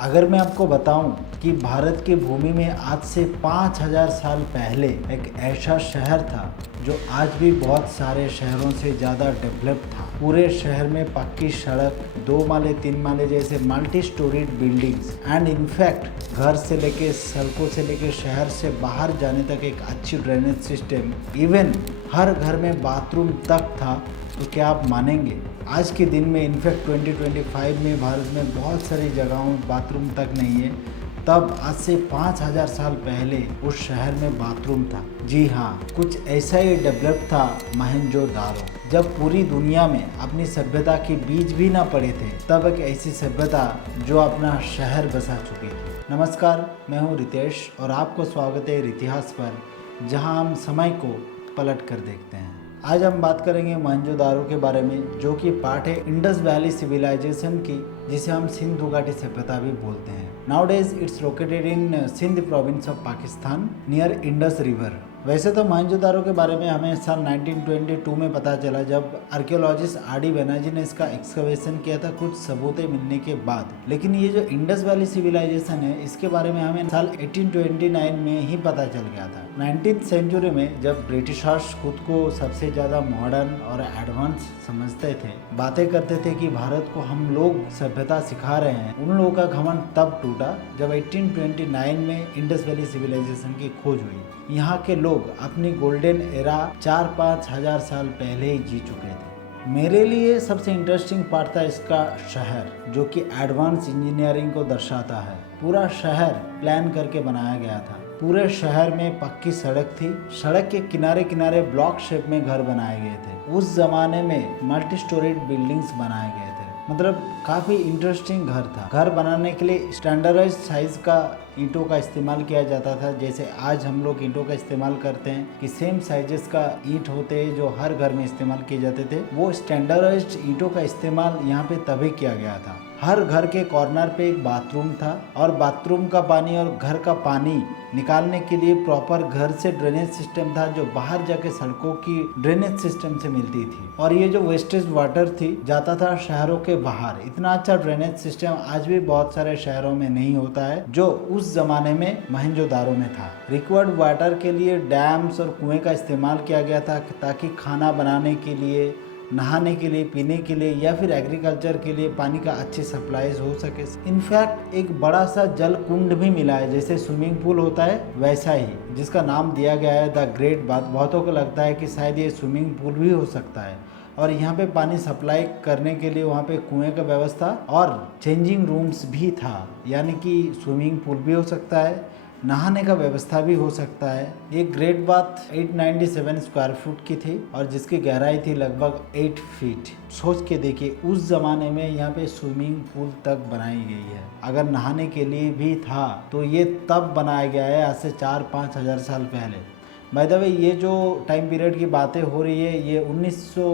अगर मैं आपको बताऊं कि भारत की भूमि में आज से 5000 साल पहले एक ऐसा शहर था जो आज भी बहुत सारे शहरों से ज़्यादा डेवलप था। पूरे शहर में पक्की सड़क, 2 माले 3 माले जैसे multi storeyed buildings and in fact घर से लेके सड़कों से लेके शहर से बाहर जाने तक एक अच्छी ड्रेनेज सिस्टम, इवन हर घर में बाथरूम तक था। तो क्या आप मानेंगे आज के दिन में इनफैक्ट 2025 में भारत में बहुत सारी जगहों में बाथरूम तक नहीं है, तब आज से 5000 साल पहले उस शहर में बाथरूम था। जी हाँ, कुछ ऐसा ही डेवलप था मोहनजोदारो। जब पूरी दुनिया में अपनी सभ्यता के बीज भी ना पड़े थे, तब एक ऐसी सभ्यता जो अपना शहर बसा चुकी थी। नमस्कार, मैं हूँ रितेश और आपको स्वागत है इतिहास पर, जहाँ हम समय को पलट कर देखते हैं। आज हम बात करेंगे मोहनजोदारो के बारे में, जो कि पार्ट है इंडस वैली सिविलाइजेशन की, जिसे हम सिंधु घाटी सभ्यता भी बोलते हैं। Nowadays it's located in Sindh province of Pakistan near Indus river. वैसे तो मोहनजोदारो के बारे में हमें साल 1922 में पता चला, जब आर्कियोलॉजिस्ट आर.डी. बनर्जी ने इसका एक्सकवेशन किया था कुछ सबूतें मिलने के बाद। लेकिन ये जो इंडस वैली सिविलाइजेशन है, इसके बारे में हमें साल 1829 में ही पता चल गया था। 19th सेंचुरी में जब ब्रिटिशर्स खुद को सबसे ज़्यादा मॉडर्न और एडवांस समझते थे, बातें करते थे कि भारत को हम लोग सभ्यता सिखा रहे हैं, उन लोगों का घमंड तब टूटा जब 1829 में इंडस वैली सिविलाइजेशन की खोज हुई। यहाँ के लोग अपनी गोल्डन एरा 4-5 हजार साल पहले ही जी चुके थे। मेरे लिए सबसे इंटरेस्टिंग पार्ट था इसका शहर, जो कि एडवांस इंजीनियरिंग को दर्शाता है। पूरा शहर प्लान करके बनाया गया था। पूरे शहर में पक्की सड़क थी। सड़क के किनारे किनारे ब्लॉक शेप में घर बनाए गए थे। उस जमाने में मल्टी स्टोरीड बिल्डिंग्स बनाए गए थे। मतलब काफ़ी इंटरेस्टिंग घर था। घर बनाने के लिए स्टैंडर्डाइज्ड साइज का ईंटों का इस्तेमाल किया जाता था। जैसे आज हम लोग ईंटों का इस्तेमाल करते हैं कि सेम साइजेस का ईंट होते हैं जो हर घर में इस्तेमाल किए जाते थे, वो स्टैंडर्डाइज्ड ईंटों का इस्तेमाल यहाँ पे तभी किया गया था। हर घर के कॉर्नर पे एक बाथरूम था और बाथरूम का पानी और घर का पानी निकालने के लिए प्रॉपर घर से ड्रेनेज सिस्टम था, जो बाहर जाके सड़कों की ड्रेनेज सिस्टम से मिलती थी। और ये जो वेस्टेज वाटर थी जाता था शहरों के बाहर। इतना अच्छा ड्रेनेज सिस्टम आज भी बहुत सारे शहरों में नहीं होता है, जो उस जमाने में मोहनजोदारो में था। रिक्वायर्ड वाटर के लिए डैम्स और कुएं का इस्तेमाल किया गया था, ताकि खाना बनाने के लिए, नहाने के लिए, पीने के लिए या फिर एग्रीकल्चर के लिए पानी का अच्छी सप्लाईज हो सके। इनफैक्ट एक बड़ा सा जल कुंड भी मिला है, जैसे स्विमिंग पूल होता है वैसा ही, जिसका नाम दिया गया है द ग्रेट बाथ। बहुतों को लगता है कि शायद ये स्विमिंग पूल भी हो सकता है। और यहाँ पे पानी सप्लाई करने के लिए वहाँ पे कुएं का व्यवस्था और चेंजिंग रूम्स भी था, यानी कि स्विमिंग पूल भी हो सकता है, नहाने का व्यवस्था भी हो सकता है। ये ग्रेट बाथ 897 स्क्वायर फुट की थी और जिसकी गहराई थी लगभग 8 फीट। सोच के देखिए, उस जमाने में यहाँ पे स्विमिंग पूल तक बनाई गई है। अगर नहाने के लिए भी था तो ये तब बनाया गया है, आज से 4-5 हजार साल पहले। बाय द वे, ये जो टाइम पीरियड की बातें हो रही है, ये 1900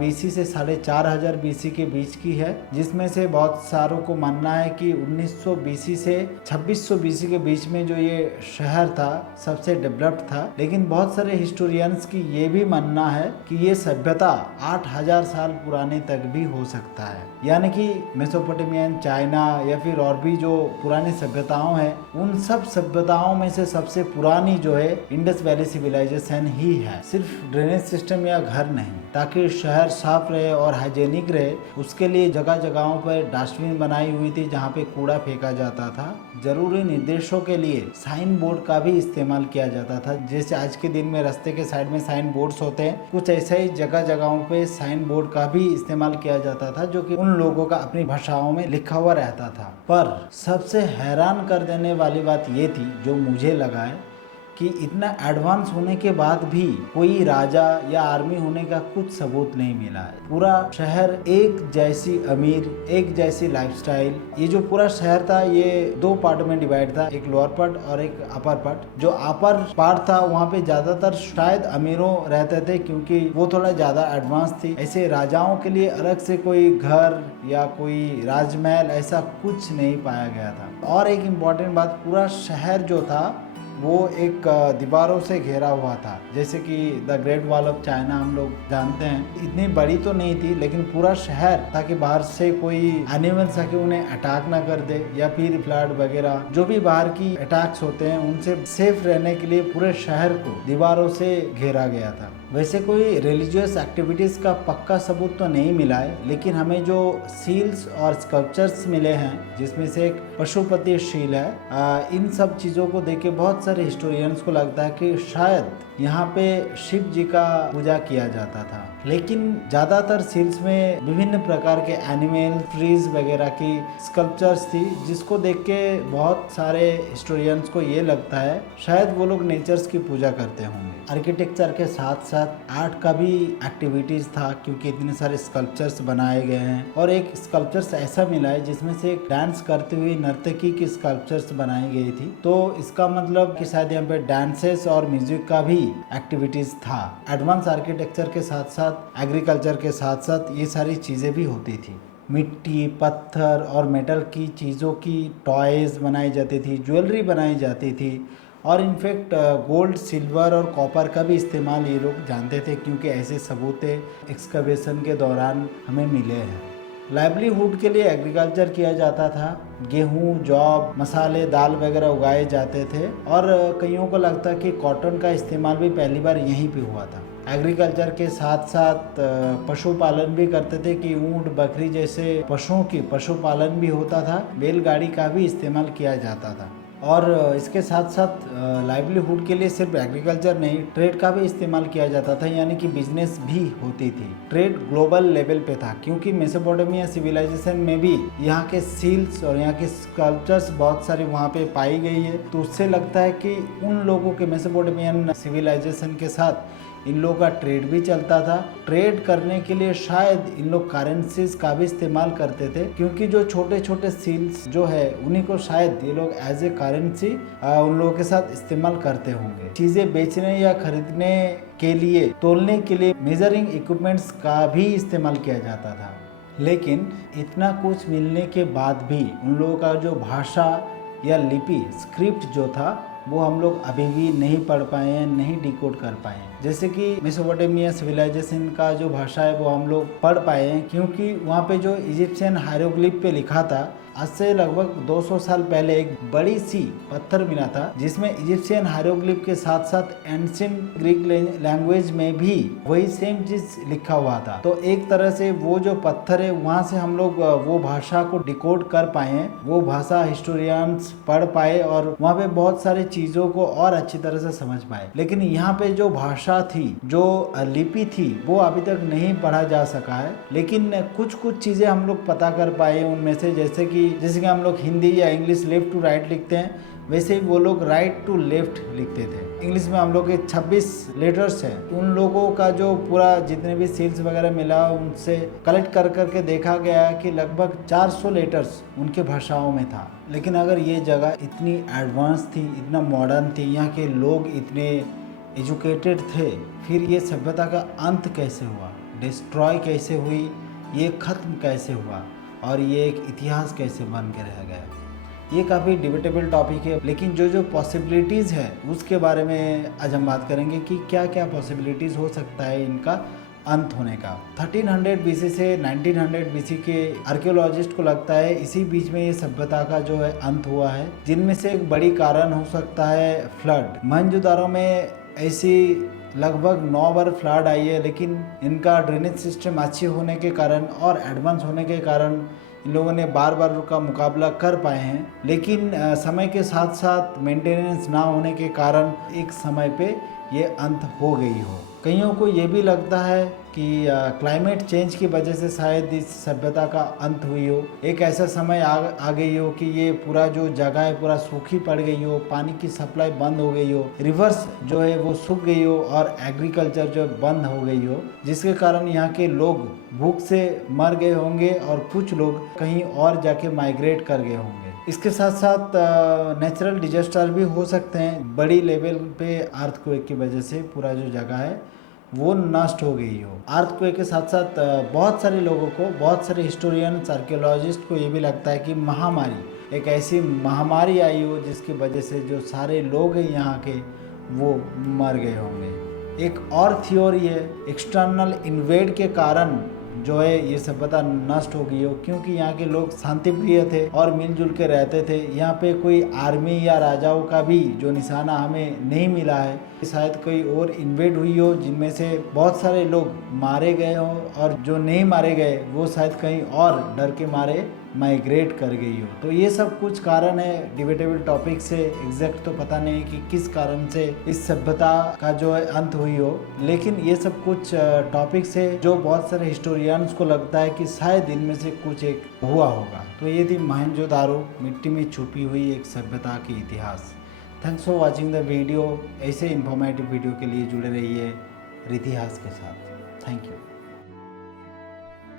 BC से 4500 BC के बीच की है, जिसमें से बहुत सारों को मानना है कि 1900 BC से 2600 BC के बीच में जो ये शहर था सबसे डेवलप्ड था। लेकिन बहुत सारे हिस्टोरियंस की ये भी मानना है कि ये सभ्यता 8000 साल पुराने तक भी हो सकता है, यानी कि मेसोपोटामियन, चाइना या फिर और भी जो पुरानी सभ्यताओं हैं, उन सब सभ्यताओं में से सबसे पुरानी जो है इंडस वैली सिविलाइजेशन ही है। सिर्फ ड्रेनेज सिस्टम या घर नहीं, ताकि शहर साफ रहे और हाइजेनिक रहे, उसके लिए जगह जगहों पर डस्टबिन बनाई हुई थी जहाँ पे कूड़ा फेंका जाता था। जरूरी निर्देशों के लिए साइन बोर्ड का भी इस्तेमाल किया जाता था। जैसे आज के दिन में रास्ते के साइड में साइन बोर्ड्स होते हैं, कुछ ऐसा ही जगह जगहों पे साइन बोर्ड का भी इस्तेमाल किया जाता था, जो कि उन लोगों का अपनी भाषाओं में लिखा हुआ रहता था। पर सबसे हैरान कर देने वाली बात ये थी, जो मुझे लगा है, कि इतना एडवांस होने के बाद भी कोई राजा या आर्मी होने का कुछ सबूत नहीं मिला है। पूरा शहर एक जैसी अमीर, एक जैसी लाइफस्टाइल। ये जो पूरा शहर था ये 2 पार्ट में डिवाइड था, एक लोअर पार्ट और एक अपर पार्ट। जो अपर पार्ट था वहाँ पे ज्यादातर शायद अमीरों रहते थे, क्योंकि वो थोड़ा ज्यादा एडवांस थी। ऐसे राजाओं के लिए अलग से कोई घर या कोई राजमहल ऐसा कुछ नहीं पाया गया था। और एक इम्पॉर्टेंट बात, पूरा शहर जो था वो एक दीवारों से घिरा हुआ था, जैसे कि the great wall of China हम लोग जानते हैं। इतनी बड़ी तो नहीं थी, लेकिन पूरा शहर, ताकि बाहर से कोई एनिमल सके उन्हें अटैक ना कर दे, या फिर फ्लड वगैरह जो भी बाहर की अटैक्स होते हैं उनसे सेफ रहने के लिए पूरे शहर को दीवारों से घेरा गया था। वैसे कोई रिलीजियस एक्टिविटीज का पक्का सबूत तो नहीं मिला है, लेकिन हमें जो सील्स और स्कल्पचर्स मिले हैं, जिसमें से एक पशुपति शील है, इन सब चीज़ों को देख के बहुत सारे हिस्टोरियंस को लगता है कि शायद यहाँ पे शिव जी का पूजा किया जाता था। लेकिन ज़्यादातर सील्स में विभिन्न प्रकार के एनिमल, ट्रीज वगैरह की स्कल्पचर्स थी, जिसको देख के बहुत सारे हिस्टोरियंस को ये लगता है शायद वो लोग नेचर्स की पूजा करते होंगे। आर्किटेक्चर के साथ साथ आर्ट का भी एक्टिविटीज़ था, क्योंकि इतने सारे स्कल्पचर्स बनाए गए हैं। और एक स्कल्पचर्स ऐसा मिला है जिसमें से एक डांस करते हुए नर्तकी की स्कल्पचर्स बनाई गई थी, तो इसका मतलब कि शायद यहाँ पे डांसेस और म्यूजिक का भी एक्टिविटीज़ था। एडवांस आर्किटेक्चर के साथ साथ एग्रीकल्चर के साथ साथ ये सारी चीज़ें भी होती थी। मिट्टी, पत्थर और मेटल की चीज़ों की टॉयज़ बनाई जाती थी, ज्वेलरी बनाई जाती थी, और इनफैक्ट गोल्ड, सिल्वर और कॉपर का भी इस्तेमाल ये लोग जानते थे, क्योंकि ऐसे सबूत एक्सकवेशन के दौरान हमें मिले हैं। लाइवलीहुड के लिए एग्रीकल्चर किया जाता था। गेहूं, जॉब, मसाले, दाल वगैरह उगाए जाते थे, और कईयों को लगता है कि कॉटन का इस्तेमाल भी पहली बार यहीं पे हुआ था। एग्रीकल्चर के साथ साथ पशुपालन भी करते थे कि ऊंट, बकरी जैसे पशुओं की पशुपालन भी होता था। बैलगाड़ी का भी इस्तेमाल किया जाता था। और इसके साथ साथ लाइवलीहुड के लिए सिर्फ एग्रीकल्चर नहीं, ट्रेड का भी इस्तेमाल किया जाता था, यानी कि बिजनेस भी होती थी। ट्रेड ग्लोबल लेवल पे था, क्योंकि मेसोपोटामिया सिविलाइजेशन में भी यहाँ के सील्स और यहाँ के स्कल्पचर्स बहुत सारी वहाँ पे पाई गई है। तो उससे लगता है कि उन लोगों के, मेसोपोटामियन सिविलाइजेशन के साथ इन लोगों का ट्रेड भी चलता था। ट्रेड करने के लिए शायद इन लोग करेंसीज का भी इस्तेमाल करते थे, क्योंकि जो छोटे छोटे सील्स जो है उन्हीं को शायद ये लोग एज ए करेंसी उन लोगों के साथ इस्तेमाल करते होंगे। चीज़ें बेचने या खरीदने के लिए, तोलने के लिए मेजरिंग इक्विपमेंट्स का भी इस्तेमाल किया जाता था। लेकिन इतना कुछ मिलने के बाद भी उन लोगों का जो भाषा या लिपि, स्क्रिप्ट जो था, वो हम लोग अभी भी नहीं पढ़ पाए हैं, नहीं डिकोड कर पाए हैं। जैसे कि मेसोपोटामिया सिविलाइजेशन का जो भाषा है वो हम लोग पढ़ पाए हैं, क्योंकि वहाँ पे जो इजिप्शियन हायरोग्लिफ पे लिखा था, आज से लगभग 200 साल पहले एक बड़ी सी पत्थर मिला था, जिसमें इजिप्शियन हायरोग्लिफ के साथ साथ एंशिएंट ग्रीक लैंग्वेज में भी वही सेम चीज लिखा हुआ था। तो एक तरह से वो जो पत्थर है, वहाँ से हम लोग वो भाषा को डिकोड कर पाए हैं, वो भाषा हिस्टोरियंस पढ़ पाए, और वहाँ पे बहुत सारी चीजों को और अच्छी तरह से समझ पाए। लेकिन यहाँ पे जो भाषा थी, जो लिपि थी, वो अभी तक नहीं पढ़ा जा सका है। लेकिन कुछ चीजें हम लोग पता कर पाए उनमें से, जैसे कि हम लोग हिंदी या इंग्लिश लेफ्ट टू राइट लिखते हैं, वैसे ही वो लोग राइट टू लेफ्ट लिखते थे। इंग्लिश में हम लोग के 26 लेटर्स हैं। उन लोगों का जो पूरा जितने भी सील्स वगैरह मिला, उनसे कलेक्ट कर करके देखा गया कि लगभग 400 लेटर्स उनके भाषाओं में था। लेकिन अगर ये जगह इतनी एडवांस थी, इतना मॉडर्न थी, यहाँ के लोग इतने एजुकेटेड थे, फिर ये सभ्यता का अंत कैसे हुआ, डिस्ट्रॉय कैसे हुई, ये ख़त्म कैसे हुआ, और ये एक इतिहास कैसे बन के रह गया, ये काफ़ी डिबेटेबल टॉपिक है। लेकिन जो पॉसिबिलिटीज़ है उसके बारे में आज हम बात करेंगे कि क्या क्या पॉसिबिलिटीज़ हो सकता है इनका अंत होने का। 1300 BC से 1900 BC के आर्कियोलॉजिस्ट को लगता है इसी बीच में ये सभ्यता का जो है अंत हुआ है, जिनमें से एक बड़ी कारण हो सकता है फ्लड। मोहनजोदारो में ऐसी लगभग 9 बार फ्लड आई है, लेकिन इनका ड्रेनेज सिस्टम अच्छे होने के कारण और एडवांस होने के कारण इन लोगों ने बार बार का मुकाबला कर पाए हैं। लेकिन समय के साथ साथ मेंटेनेंस ना होने के कारण एक समय पे ये अंत हो गई हो। कईयों को ये भी लगता है कि क्लाइमेट चेंज की वजह से शायद इस सभ्यता का अंत हुई हो। एक ऐसा समय आ गई हो कि ये पूरा जो जगह है पूरा सूखी पड़ गई हो, पानी की सप्लाई बंद हो गई हो, रिवर्स जो है वो सूख गई हो, और एग्रीकल्चर जो बंद हो गई हो, जिसके कारण यहाँ के लोग भूख से मर गए होंगे और कुछ लोग कहीं और जाके माइग्रेट कर गए होंगे। इसके साथ साथ नेचुरल डिजास्टर भी हो सकते हैं, बड़ी लेवल पे अर्थक्वेक की वजह से पूरा जो जगह है वो नष्ट हो गई हो। अर्थक्वेक के साथ साथ बहुत सारे लोगों को, बहुत सारे हिस्टोरियंस, आर्कियोलॉजिस्ट को ये भी लगता है कि महामारी एक ऐसी महामारी आई हो जिसकी वजह से जो सारे लोग हैं यहाँ के वो मर गए होंगे। एक और थ्योरी है एक्सटर्नल इन्वेड के कारण जो है ये सभ्यता नष्ट हो गई हो, क्योंकि यहाँ के लोग शांति प्रिय थे और मिलजुल के रहते थे। यहाँ पे कोई आर्मी या राजाओं का भी जो निशाना हमें नहीं मिला है। शायद कोई और इन्वेड हुई हो जिनमें से बहुत सारे लोग मारे गए हो और जो नहीं मारे गए वो शायद कहीं और डर के मारे माइग्रेट कर गई हो। तो ये सब कुछ कारण है, डिबेटेबल टॉपिक से एग्जैक्ट तो पता नहीं कि किस कारण से इस सभ्यता का जो है अंत हुई हो, लेकिन ये सब कुछ टॉपिक से जो बहुत सारे हिस्टोरियंस को लगता है कि शायद इनमें से कुछ एक हुआ होगा। तो ये थी मोहनजोदारो, मिट्टी में छुपी हुई एक सभ्यता की इतिहास। Thanks for watching the video. ऐसे इन्फॉर्मेटिव वीडियो के लिए जुड़े रहिए इतिहास के साथ। Thank you.